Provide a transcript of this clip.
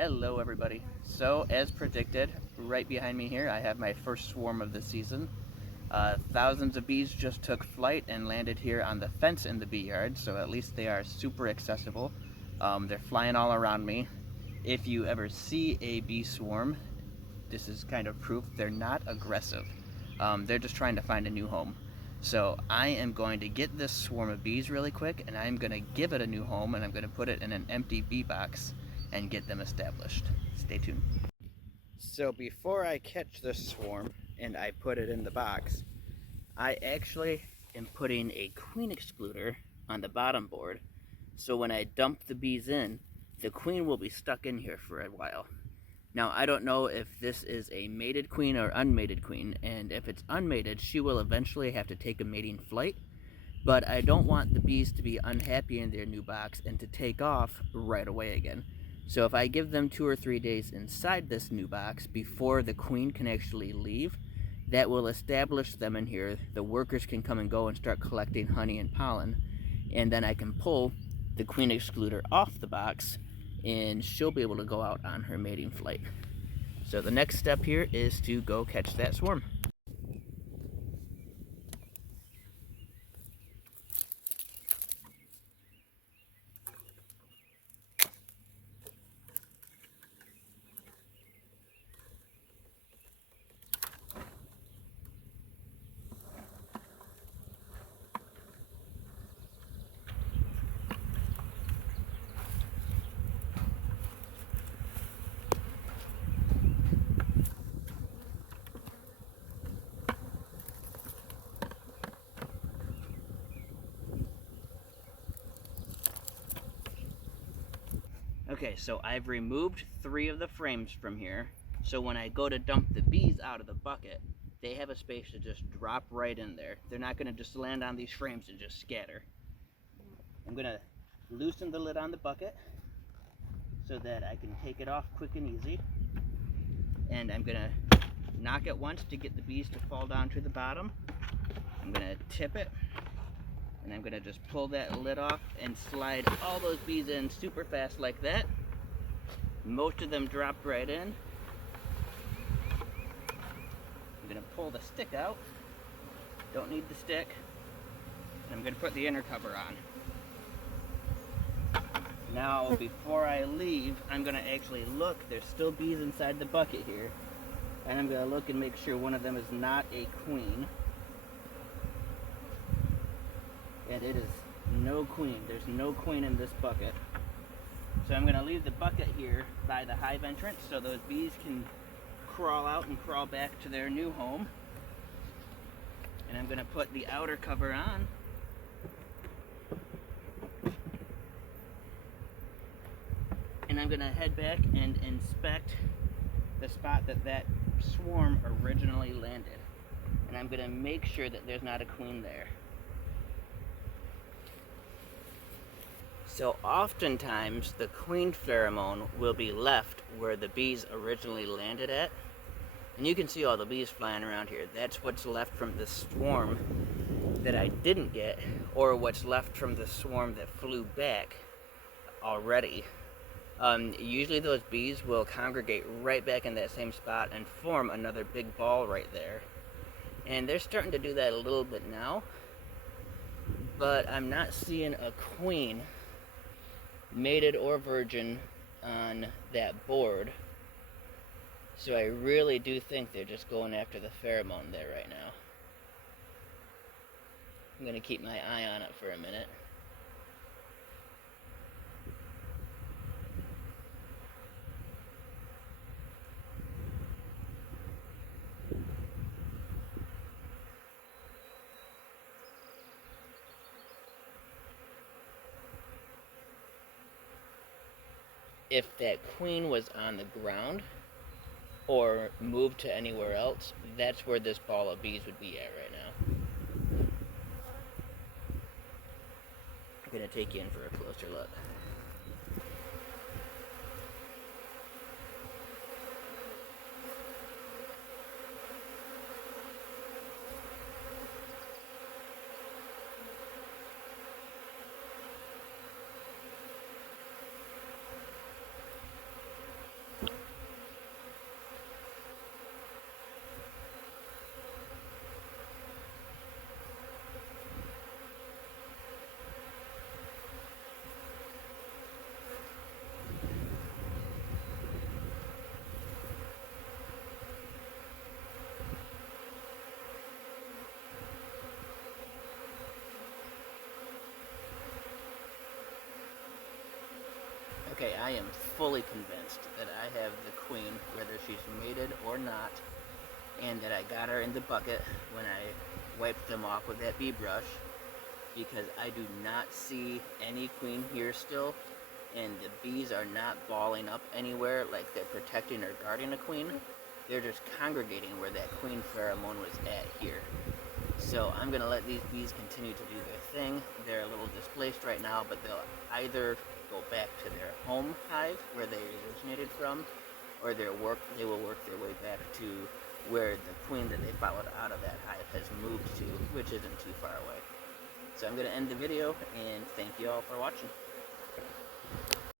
Hello everybody. So as predicted, right behind me here I have my first swarm of the season. Thousands of bees just took flight and landed here on the fence in the bee yard, so at least they are super accessible. They're flying all around me. If you ever see a bee swarm, this is kind of proof they're not aggressive. They're just trying to find a new home. So I am going to get this swarm of bees really quick, and I'm going to give it a new home, and I'm going to put it in an empty bee box and get them established. Stay tuned. So before I catch this swarm and I put it in the box, I actually am putting a queen excluder on the bottom board, so when I dump the bees in, the queen will be stuck in here for a while. Now, I don't know if this is a mated queen or unmated queen, and if it's unmated, she will eventually have to take a mating flight, but I don't want the bees to be unhappy in their new box and to take off right away again. So if I give them 2 or 3 days inside this new box before the queen can actually leave, that will establish them in here. The workers can come and go and start collecting honey and pollen, and then I can pull the queen excluder off the box and she'll be able to go out on her mating flight. So the next step here is to go catch that swarm. Okay, so I've removed 3 of the frames from here, so when I go to dump the bees out of the bucket, they have a space to just drop right in there. They're not going to just land on these frames and just scatter. I'm going to loosen the lid on the bucket so that I can take it off quick and easy. And I'm going to knock it once to get the bees to fall down to the bottom. I'm going to tip it, and I'm going to just pull that lid off and slide all those bees in super fast like that. Most of them dropped right in. I'm going to pull the stick out. Don't need the stick. And I'm going to put the inner cover on. Now, before I leave, I'm going to actually look. There's still bees inside the bucket here. And I'm going to look and make sure one of them is not a queen. And it is no queen. There's no queen in this bucket. So I'm going to leave the bucket here by the hive entrance so those bees can crawl out and crawl back to their new home. And I'm going to put the outer cover on. And I'm going to head back and inspect the spot that swarm originally landed. And I'm going to make sure that there's not a queen there. So oftentimes the queen pheromone will be left where the bees originally landed at. And you can see all the bees flying around here. That's what's left from the swarm that I didn't get, or what's left from the swarm that flew back already. Usually those bees will congregate right back in that same spot and form another big ball right there. And they're starting to do that a little bit now, but I'm not seeing a queen, mated or virgin, on that board. So I really do think they're just going after the pheromone there right now. I'm going to keep my eye on it for a minute. If that queen was on the ground or moved to anywhere else, that's where this ball of bees would be at right now. I'm going to take you in for a closer look. Okay, I am fully convinced that I have the queen, whether she's mated or not, and that I got her in the bucket when I wiped them off with that bee brush, because I do not see any queen here still, and the bees are not balling up anywhere like they're protecting or guarding a queen. They're just congregating where that queen pheromone was at here. So I'm going to let these bees continue to do their thing. They're a little displaced right now, but they'll either go back to their home hive where they originated from, or they will work their way back to where the queen that they followed out of that hive has moved to, which isn't too far away. So I'm going to end the video, and thank you all for watching.